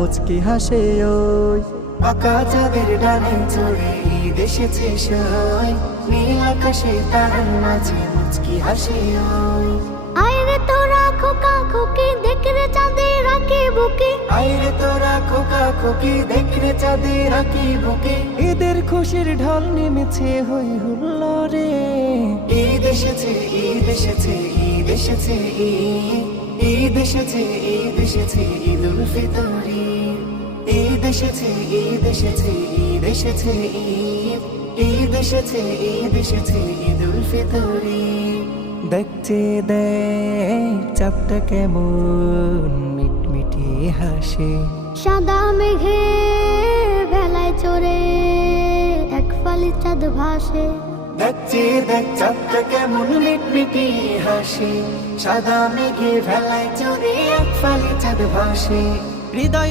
মুচকি হাসে ওই। আকা চাঁদের ডালে চড়ে ঈদ এসেছে সই, নীল আকাশে তারার মাঝে মুচকি হাসে ওই। আইরে তোরা খোকা খোকি দেখরে চাঁদে রাখি বুকে, আইরে তোরা খোকা খোকি দেখরে চাঁদের রাখি বুকে। ঈদের খুশির ঢল নেমেছে হই হুল্লোড়ে। ঈদ এসেছে ঈদ এসেছে ঈদ এসেছে ঈদ এসেছে ঈদ এসেছে ঈদ উল ফিতর। ঈদ এসেছে ঈদ এসেছে ঈদ এসেছে ঈদ এসেছে ঈদ এসেছে ঈদ উল ফিতর। দেখছে দেখ চাঁদটা কেমন মিটমিটি হাসে। সাদা মেঘে ভেলায় চড়ে এক ফালি চাঁদ ভাসে। দেখছি দেখ চাঁদটা কেমন মিটমিটি হাসে, সাদা মেঘে ভেলায় চড়ে এক ফালি চাঁদ ভাসে। হৃদয়